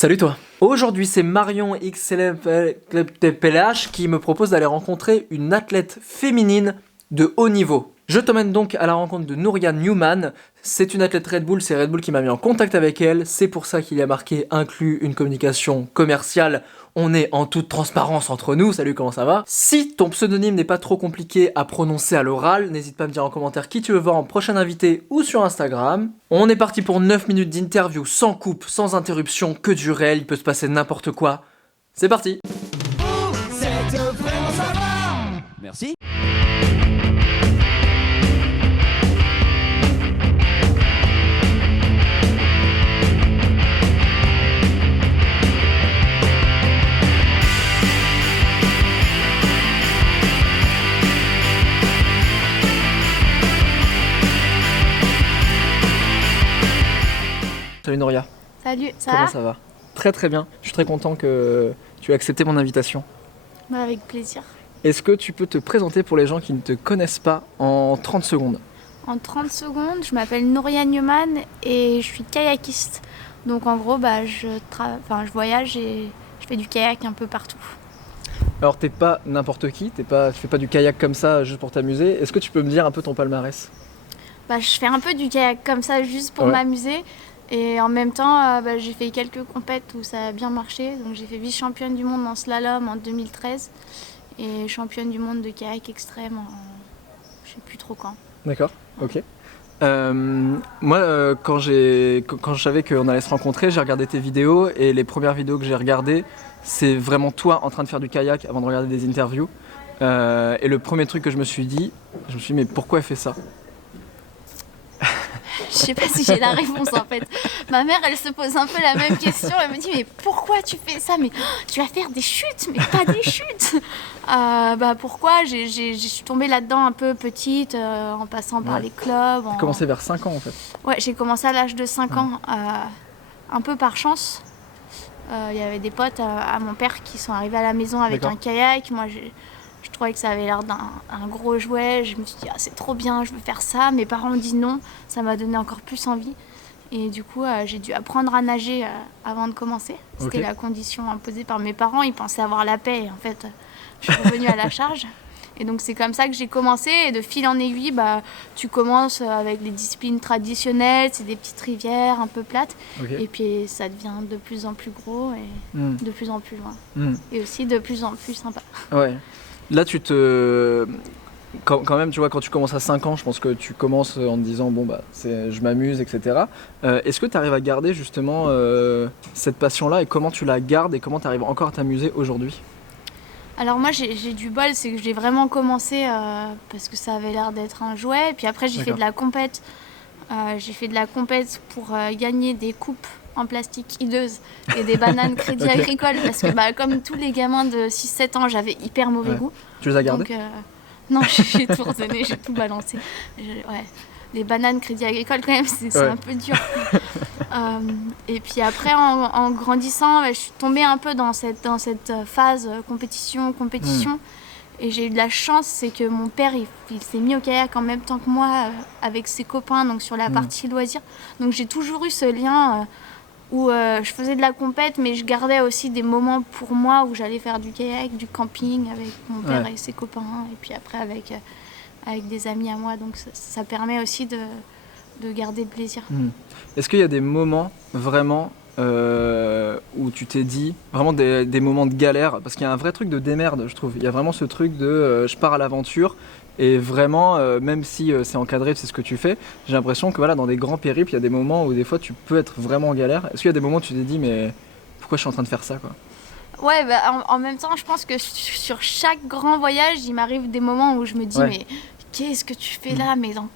Salut toi. Aujourd'hui, c'est Marion XLPLH qui me propose d'aller rencontrer une athlète féminine de haut niveau. Je t'emmène donc à la rencontre de Nouria Newman. C'est une athlète Red Bull, c'est Red Bull qui m'a mis en contact avec elle. C'est pour ça qu'il y a marqué inclus une communication commerciale. On est en toute transparence entre nous. Salut, comment ça va? Si ton pseudonyme n'est pas trop compliqué à prononcer à l'oral, n'hésite pas à me dire en commentaire qui tu veux voir en prochain invité ou sur Instagram. On est parti pour 9 minutes d'interview sans coupe, sans interruption, que du réel, il peut se passer n'importe quoi. C'est parti! C'est vraiment savoir. Merci. Salut Nouria. Salut, ça Comment va? ça va? Très très bien. Je suis très content que tu aies accepté mon invitation. Bah, avec plaisir. Est-ce que tu peux te présenter pour les gens qui ne te connaissent pas en 30 secondes? En 30 secondes, je m'appelle Nouria Newman et je suis kayakiste. Donc en gros, je voyage et je fais du kayak un peu partout. Alors t'es pas n'importe qui, tu fais pas du kayak comme ça juste pour t'amuser. Est-ce que tu peux me dire un peu ton palmarès? Je fais un peu du kayak comme ça juste pour Ouais. m'amuser. Et en même temps, j'ai fait quelques compètes où ça a bien marché. Donc j'ai fait vice-championne du monde en slalom en 2013 et championne du monde de kayak extrême en je sais plus trop quand. D'accord, ok. Moi, quand je savais qu'on allait se rencontrer, j'ai regardé tes vidéos et les premières vidéos que j'ai regardées, c'est vraiment toi en train de faire du kayak avant de regarder des interviews. Et le premier truc que je me suis dit, mais pourquoi elle fait ça? Je sais pas si j'ai la réponse en fait. Ma mère, elle se pose un peu la même question. Elle me dit mais pourquoi tu fais ça? Mais tu vas faire des chutes, mais pas des chutes. Pourquoi? Je suis tombée là-dedans un peu petite, en passant par Ouais. les clubs. J'ai commencé vers 5 ans en fait. Ouais, j'ai commencé à l'âge de 5 ans, un peu par chance. Il y avait des potes à mon père qui sont arrivés à la maison avec D'accord. un kayak. Moi, je trouvais que ça avait l'air d'un gros jouet. Je me suis dit, c'est trop bien, je veux faire ça. Mes parents ont dit non. Ça m'a donné encore plus envie. Et du coup, j'ai dû apprendre à nager avant de commencer. C'était Ok. la condition imposée par mes parents. Ils pensaient avoir la paix. Et en fait, je suis revenue à la charge. Et donc, c'est comme ça que j'ai commencé. Et de fil en aiguille, tu commences avec les disciplines traditionnelles. C'est des petites rivières un peu plates. Ok. Et puis, ça devient de plus en plus gros et Hmm. de plus en plus loin. Hmm. Et aussi de plus en plus sympa. Ouais. Là, quand même, tu vois, quand tu commences à 5 ans, je pense que tu commences en te disant, je m'amuse, etc. Est-ce que tu arrives à garder justement cette passion-là et comment tu la gardes et comment tu arrives encore à t'amuser aujourd'hui? Alors moi j'ai du bol, c'est que j'ai vraiment commencé parce que ça avait l'air d'être un jouet. Puis après j'ai fait de la compète. J'ai fait de la compète pour gagner des coupes en plastique hideuses et des bananes Crédit Ok. Agricole. Parce que comme tous les gamins de 6-7 ans, j'avais hyper mauvais Ouais. goût. Tu les as gardés? Donc, non, j'ai tout redonné, j'ai tout balancé. Ouais. Les bananes Crédit Agricole, quand même, c'est Ouais. un peu dur. Et puis après, en grandissant, je suis tombée un peu dans cette phase compétition. Et j'ai eu de la chance, c'est que mon père, il s'est mis au kayak en même temps que moi, avec ses copains, donc sur la partie loisirs. Donc j'ai toujours eu ce lien où je faisais de la compète, mais je gardais aussi des moments pour moi où j'allais faire du kayak, du camping avec mon père Ouais. et ses copains, et puis après avec des amis à moi. Donc ça permet aussi de garder le plaisir. Est-ce qu'il y a des moments vraiment où tu t'es dit, vraiment des moments de galère? Parce qu'il y a un vrai truc de démerde, je trouve. Il y a vraiment ce truc de je pars à l'aventure et vraiment, même si c'est encadré, c'est ce que tu fais, j'ai l'impression que voilà, dans des grands périples, il y a des moments où des fois tu peux être vraiment en galère. Est-ce qu'il y a des moments où tu t'es dit, mais pourquoi je suis en train de faire ça, quoi? Ouais, en même temps, je pense que sur chaque grand voyage, il m'arrive des moments où je me dis, Ouais. mais qu'est-ce que tu fais là? Mais dans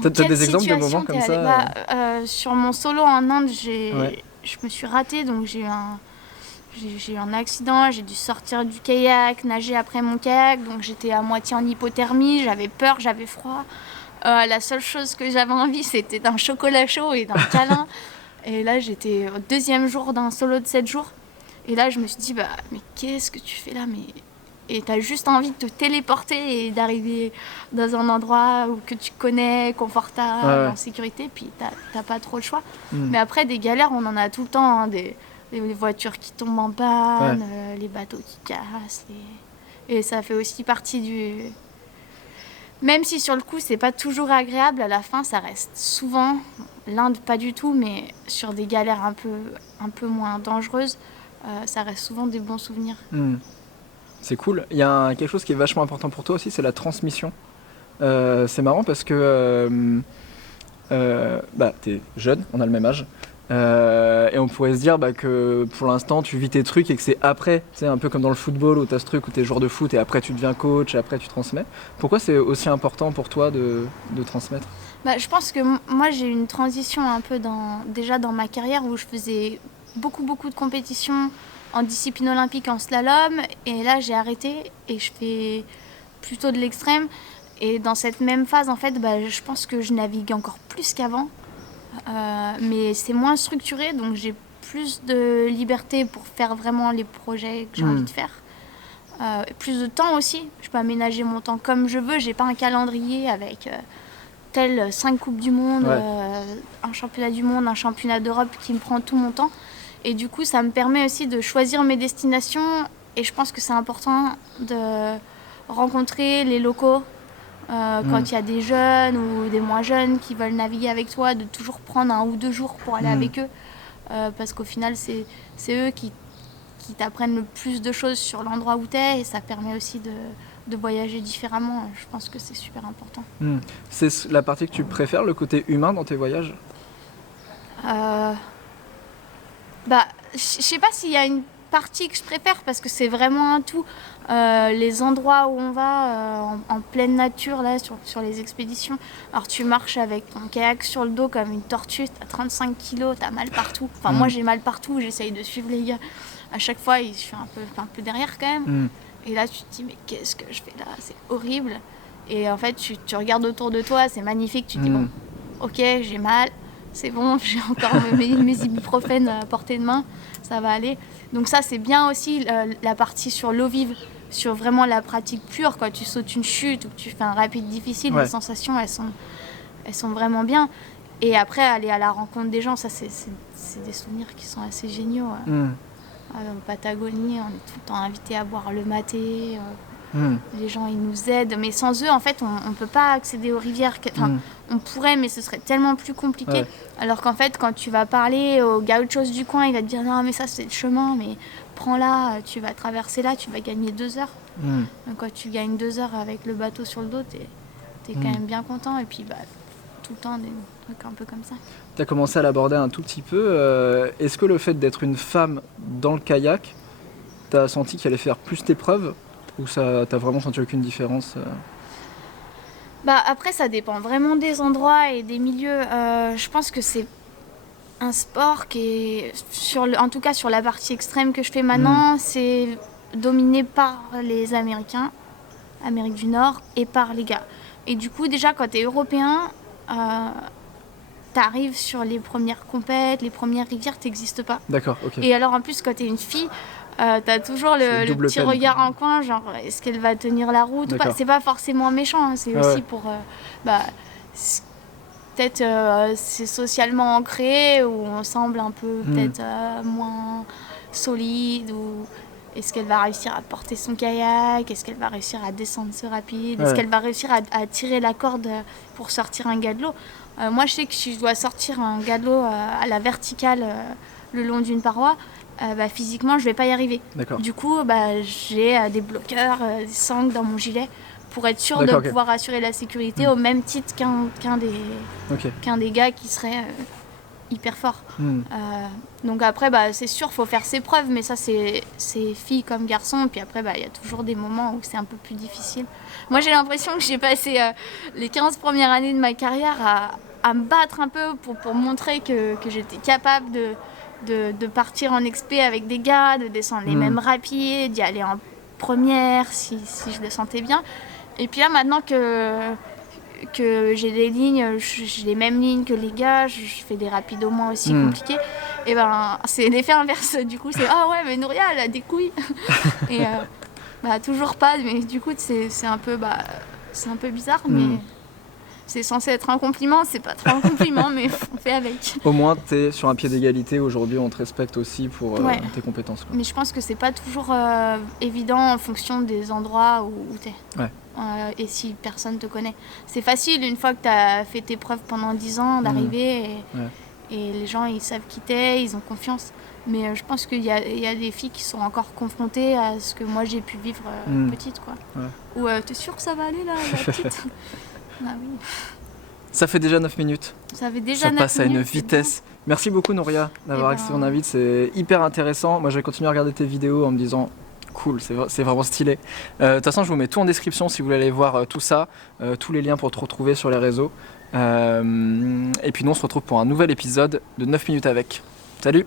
T'as quelle des exemples de situation moments comme t'es ça? allée? Sur mon solo en Inde, Ouais. je me suis ratée, donc j'ai eu un accident, j'ai dû sortir du kayak, nager après mon kayak, donc j'étais à moitié en hypothermie, j'avais peur, j'avais froid. La seule chose que j'avais envie, c'était d'un chocolat chaud et d'un câlin. Et là, j'étais au 2e jour d'un solo de 7 jours. Et là, je me suis dit, mais qu'est-ce que tu fais là? Et t'as juste envie de te téléporter et d'arriver dans un endroit que tu connais, confortable, Ouais. en sécurité, puis t'as pas trop le choix. Mm. Mais après, des galères, on en a tout le temps, hein, les voitures qui tombent en panne, les bateaux qui cassent. Et ça fait aussi partie du... Même si sur le coup, c'est pas toujours agréable, à la fin, ça reste souvent, l'Inde pas du tout, mais sur des galères un peu moins dangereuses, ça reste souvent des bons souvenirs. C'est cool. Il y a quelque chose qui est vachement important pour toi aussi, c'est la transmission. C'est marrant parce que t'es jeune, on a le même âge. Et on pourrait se dire que pour l'instant tu vis tes trucs et que c'est après, c'est un peu comme dans le football où tu as ce truc où tu es joueur de foot et après tu deviens coach et après tu transmets. Pourquoi c'est aussi important pour toi de transmettre ? Je pense que moi j'ai eu une transition un peu déjà dans ma carrière où je faisais beaucoup de compétitions en discipline olympique en slalom et là j'ai arrêté et je fais plutôt de l'extrême. Et dans cette même phase en fait je pense que je navigue encore plus qu'avant. Mais c'est moins structuré, donc j'ai plus de liberté pour faire vraiment les projets que j'ai envie de faire. Plus de temps aussi, je peux aménager mon temps comme je veux, j'ai pas un calendrier avec telle 5 coupes du monde, un championnat du monde, un championnat d'Europe qui me prend tout mon temps. Et du coup ça me permet aussi de choisir mes destinations et je pense que c'est important de rencontrer les locaux. Quand il y a des jeunes ou des moins jeunes qui veulent naviguer avec toi, de toujours prendre 1 ou 2 jours pour aller avec eux. Parce qu'au final, c'est eux qui t'apprennent le plus de choses sur l'endroit où tu es et ça permet aussi de voyager différemment. Je pense que c'est super important. C'est la partie que tu préfères, le côté humain dans tes voyages ? Je sais pas s'il y a une partie que je préfère parce que c'est vraiment un tout. Les endroits où on va en pleine nature là sur les expéditions, alors tu marches avec ton kayak sur le dos comme une tortue, t'as 35 kilos, t'as mal partout. Enfin moi j'ai mal partout, j'essaye de suivre les gars. À chaque fois je suis un peu derrière quand même. Et là tu te dis mais qu'est-ce que je fais là, c'est horrible. Et en fait tu regardes autour de toi, c'est magnifique, tu te dis bon ok j'ai mal, c'est bon, j'ai encore mes ibuprofènes à portée de main, ça va aller. Donc ça c'est bien aussi la partie sur l'eau vive, sur vraiment la pratique pure, quand tu sautes une chute ou que tu fais un rapide difficile, les sensations elles sont vraiment bien. Et après aller à la rencontre des gens, ça c'est des souvenirs qui sont assez géniaux. En Patagonie, on est tout le temps invités à boire le maté. Les gens ils nous aident, mais sans eux en fait on peut pas accéder aux rivières. On pourrait, mais ce serait tellement plus compliqué. Alors qu'en fait quand tu vas parler au gauchos du coin, il va te dire non mais ça c'est le chemin, mais prends-la, tu vas traverser là, tu vas gagner 2 heures. Donc quand tu gagnes 2 heures avec le bateau sur le dos, t'es quand même bien content. Et puis tout le temps des trucs un peu comme ça. Tu as commencé à l'aborder un tout petit peu. Est-ce que le fait d'être une femme dans le kayak, tu as senti qu'elle allait faire plus tes preuves ? Ou ça, t'as vraiment senti aucune différence Après, ça dépend vraiment des endroits et des milieux. Je pense que c'est un sport qui est, en tout cas sur la partie extrême que je fais maintenant, c'est dominé par les Américains, Amérique du Nord, et par les gars. Et du coup, déjà, quand t'es européen, t'arrives sur les premières compètes, les premières rivières, t'existes pas. D'accord, ok. Et alors, en plus, quand t'es une fille, t'as toujours le petit regard en coin, genre est-ce qu'elle va tenir la route ou pas. C'est pas forcément méchant, hein, c'est aussi pour peut-être c'est socialement ancré ou on semble un peu peut-être moins solide, ou est-ce qu'elle va réussir à porter son kayak, est-ce qu'elle va réussir à descendre ce rapide, est-ce qu'elle va réussir à tirer la corde pour sortir un galop. Moi je sais que si je dois sortir un galop à la verticale le long d'une paroi, physiquement je vais pas y arriver. D'accord. Du coup j'ai des bloqueurs, des sangles dans mon gilet pour être sûr de pouvoir assurer la sécurité au même titre qu'un des gars qui serait hyper fort. Donc après c'est sûr faut faire ses preuves, mais ça c'est filles comme garçons. Puis après il y a toujours des moments où c'est un peu plus difficile. Moi j'ai l'impression que j'ai passé les 15 premières années de ma carrière à me battre un peu pour montrer que j'étais capable de partir en expé avec des gars, de descendre les mêmes rapides, d'y aller en première si je le sentais bien. Et puis là maintenant que j'ai des lignes, j'ai les mêmes lignes que les gars, je fais des rapides au moins aussi compliqués, et c'est l'effet inverse. Du coup c'est ah ouais mais Nouria elle a des couilles. Et toujours pas, mais du coup c'est un peu bizarre, C'est censé être un compliment, c'est pas trop un compliment, mais on fait avec. Au moins, t'es sur un pied d'égalité. Aujourd'hui, on te respecte aussi pour tes compétences, quoi. Mais je pense que c'est pas toujours évident en fonction des endroits où t'es. Ouais. Et si personne te connaît. C'est facile, une fois que t'as fait tes preuves pendant 10 ans, d'arriver et les gens, ils savent qui t'es, ils ont confiance. Mais je pense qu'il y a des filles qui sont encore confrontées à ce que moi j'ai pu vivre petite, quoi. Ouais. Ou t'es sûre que ça va aller, là, la petite? Ah oui. Ça fait déjà 9 minutes. Ça fait déjà Ça 9 passe à une minutes, vitesse. Merci beaucoup Nouria d'avoir accepté mon invite, c'est hyper intéressant. Moi je vais continuer à regarder tes vidéos en me disant cool, c'est vraiment stylé. De toute façon je vous mets tout en description si vous voulez aller voir tout ça, tous les liens pour te retrouver sur les réseaux. Et puis nous on se retrouve pour un nouvel épisode de 9 minutes avec. Salut!